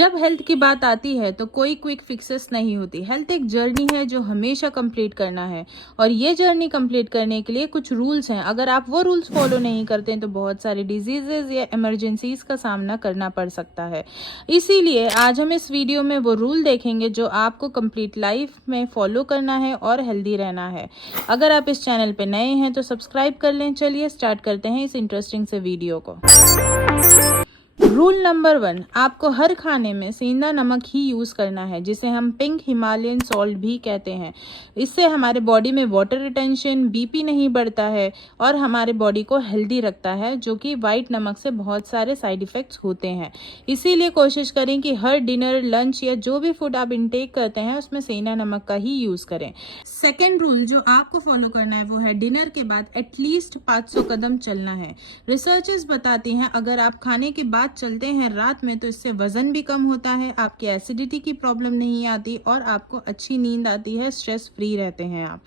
जब हेल्थ की बात आती है तो कोई क्विक फिक्सेस नहीं होती। हेल्थ एक जर्नी है जो हमेशा कंप्लीट करना है और ये जर्नी कंप्लीट करने के लिए कुछ रूल्स हैं। अगर आप वो रूल्स फॉलो नहीं करते हैं तो बहुत सारे डिजीजेज या इमरजेंसीज का सामना करना पड़ सकता है। इसीलिए आज हम इस वीडियो में वो रूल देखेंगे जो आपको कंप्लीट लाइफ में फॉलो करना है और हेल्दी रहना है। अगर आप इस चैनल पे नए हैं तो सब्सक्राइब कर लें। चलिए स्टार्ट करते हैं इस इंटरेस्टिंग से वीडियो को। रूल नंबर 1, आपको हर खाने में सेंधा नमक ही यूज़ करना है, जिसे हम पिंक हिमालयन सॉल्ट भी कहते हैं। इससे हमारे बॉडी में वाटर रिटेंशन, बीपी नहीं बढ़ता है और हमारे बॉडी को हेल्दी रखता है, जो कि वाइट नमक से बहुत सारे साइड इफ़ेक्ट्स होते हैं। इसीलिए कोशिश करें कि हर डिनर, लंच या जो भी फूड आप इंटेक करते हैं उसमें सेंधा नमक का ही यूज़ करें। सेकेंड रूल जो आपको फॉलो करना है वो है डिनर के बाद एटलीस्ट 500 कदम चलना है। रिसर्चेस बताती हैं अगर आप खाने के बाद चलते हैं रात में तो इससे वजन भी कम होता है, आपकी एसिडिटी की प्रॉब्लम नहीं आती और आपको अच्छी नींद आती है, स्ट्रेस फ्री रहते हैं आप।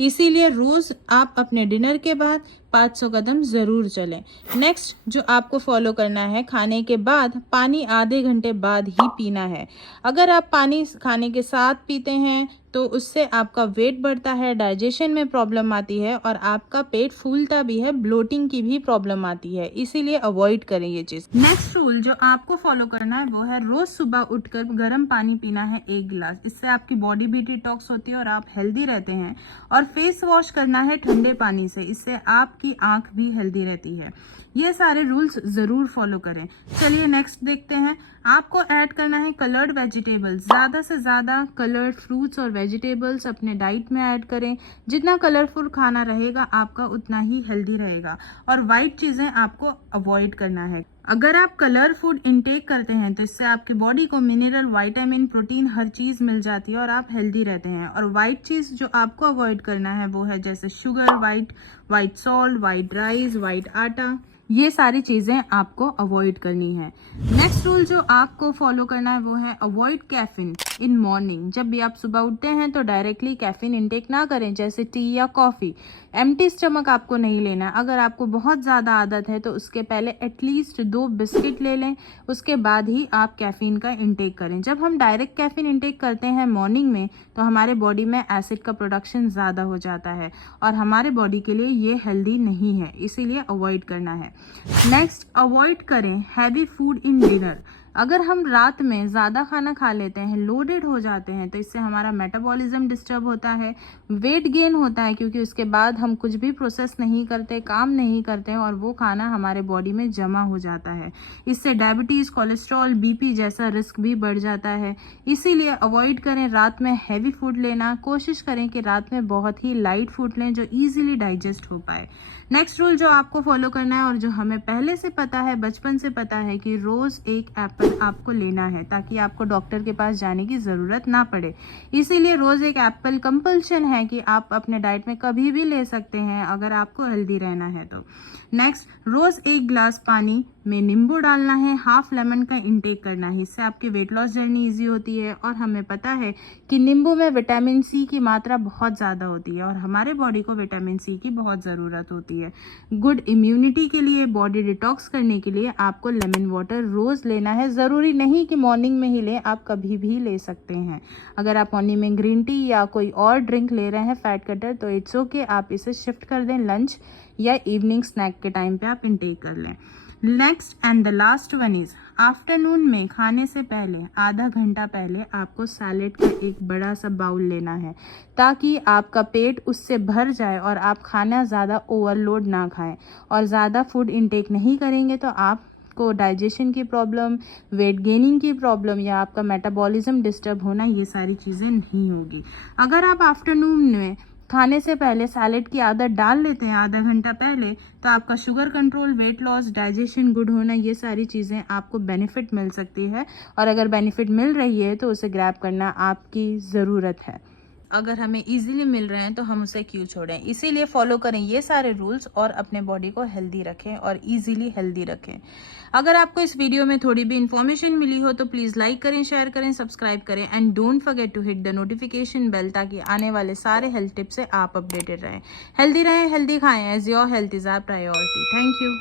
इसीलिए रोज आप अपने डिनर के बाद 500 कदम जरूर चलें। नेक्स्ट जो आपको फॉलो करना है, खाने के बाद पानी आधे घंटे बाद ही पीना है। अगर आप पानी खाने के साथ पीते हैं तो उससे आपका वेट बढ़ता है, डाइजेशन में प्रॉब्लम आती है और आपका पेट फूलता भी है, ब्लोटिंग की भी प्रॉब्लम आती है। इसीलिए अवॉइड करें ये चीज़। नेक्स्ट रूल जो आपको फॉलो करना है वो है रोज सुबह उठकर गर्म पानी पीना है 1 गिलास। इससे आपकी बॉडी भी डिटॉक्स होती है और आप हेल्दी रहते हैं। और फेस वॉश करना है ठंडे पानी से, इससे आपकी आंख भी हेल्दी रहती है। ये सारे रूल्स ज़रूर फॉलो करें। चलिए नेक्स्ट देखते हैं। आपको ऐड करना है कलर्ड वेजिटेबल्स। ज़्यादा से ज़्यादा कलर्ड फ्रूट्स और वेजिटेबल्स अपने डाइट में ऐड करें। जितना कलरफुल खाना रहेगा आपका उतना ही हेल्दी रहेगा और वाइट चीज़ें आपको अवॉइड करना है। अगर आप कलर फूड इंटेक करते हैं तो इससे आपकी बॉडी को मिनरल, विटामिन, प्रोटीन हर चीज़ मिल जाती है और आप हेल्दी रहते हैं। और वाइट चीज़ जो आपको अवॉइड करना है वो है जैसे sugar, white salt, white rice, white आटा, ये सारी चीज़ें आपको अवॉइड करनी है। नेक्स्ट रूल जो आपको फॉलो करना है वो है अवॉइड कैफीन इन मॉर्निंग। जब भी आप सुबह उठते हैं तो डायरेक्टली कैफीन इंटेक ना करें, जैसे टी या कॉफ़ी। एम्प्टी स्टमक आपको नहीं लेना। अगर आपको बहुत ज़्यादा आदत है तो उसके पहले एटलीस्ट 2 बिस्किट ले लें, उसके बाद ही आप कैफीन का इंटेक करें। जब हम डायरेक्ट कैफीन इंटेक करते हैं मॉर्निंग में तो हमारे बॉडी में एसिड का प्रोडक्शन ज़्यादा हो जाता है और हमारे बॉडी के लिए ये हेल्दी नहीं है, इसीलिए अवॉइड करना है। नेक्स्ट, अवॉइड करें हैवी फूड इन डिनर। अगर हम रात में ज़्यादा खाना खा लेते हैं, लोडेड हो जाते हैं, तो इससे हमारा मेटाबॉलिज्म डिस्टर्ब होता है, वेट गेन होता है, क्योंकि उसके बाद हम कुछ भी प्रोसेस नहीं करते, काम नहीं करते और वो खाना हमारे बॉडी में जमा हो जाता है। इससे डायबिटीज़, कोलेस्ट्रॉल, बीपी जैसा रिस्क भी बढ़ जाता है। इसीलिए अवॉइड करें रात में हैवी फूड लेना। कोशिश करें कि रात में बहुत ही लाइट फूड लें जो ईजिली डाइजेस्ट हो पाए। नेक्स्ट रूल जो आपको फॉलो करना है और जो हमें पहले से पता है, बचपन से पता है, कि रोज़ एक एप्पल आपको लेना है ताकि आपको डॉक्टर के पास जाने की ज़रूरत ना पड़े। इसीलिए रोज़ एक एप्पल कंपल्शन है कि आप अपने डाइट में कभी भी ले सकते हैं अगर आपको हेल्दी रहना है तो। नेक्स्ट, रोज़ 1 गिलास पानी में नींबू डालना है, हाफ लेमन का इंटेक करना है। इससे आपकी वेट लॉस जर्नी ईजी होती है और हमें पता है कि नींबू में विटामिन सी की मात्रा बहुत ज़्यादा होती है और हमारे बॉडी को विटामिन सी की बहुत ज़रूरत होती है। गुड इम्यूनिटी के लिए, बॉडी डिटॉक्स करने के लिए आपको लेमन वाटर रोज़ लेना है। ज़रूरी नहीं कि मॉर्निंग में ही लें, आप कभी भी ले सकते हैं। अगर आप मॉर्निंग में ग्रीन टी या कोई और ड्रिंक ले रहे हैं फैट कटर तो इट्स ओके, आप इसे शिफ्ट कर दें, लंच या इवनिंग स्नैक के टाइम पे आप इंटेक कर लें। Next and the last one is afternoon में खाने से पहले आधा घंटा पहले आपको सैलेड का एक बड़ा सा बाउल लेना है ताकि आपका पेट उससे भर जाए और आप खाना ज़्यादा ओवरलोड ना खाएं। और ज़्यादा फूड इंटेक नहीं करेंगे तो आपको डाइजेशन की प्रॉब्लम, वेट गेनिंग की प्रॉब्लम या आपका मेटाबॉलिज्म डिस्टर्ब होना, ये सारी चीज़ें नहीं होगी। अगर आप आफ्टरनून में खाने से पहले सैलेड की आदत डाल लेते हैं आधा घंटा पहले तो आपका sugar control, weight loss, digestion good होना, ये सारी चीज़ें आपको बेनिफिट मिल सकती है। और अगर बेनिफिट मिल रही है तो उसे ग्रैब करना आपकी ज़रूरत है। अगर हमें इजीली मिल रहे हैं तो हम उसे क्यों छोड़ें। इसीलिए फॉलो करें ये सारे रूल्स और अपने बॉडी को हेल्दी रखें और इजीली हेल्दी रखें। अगर आपको इस वीडियो में थोड़ी भी इंफॉर्मेशन मिली हो तो प्लीज़ लाइक करें, शेयर करें, सब्सक्राइब करें and don't forget to hit the notification bell ताकि आने वाले सारे हेल्थ टिप्स से आप अपडेटेड रहें। हेल्दी रहें, हेल्दी खाएं, as your health is our priority. Thank you.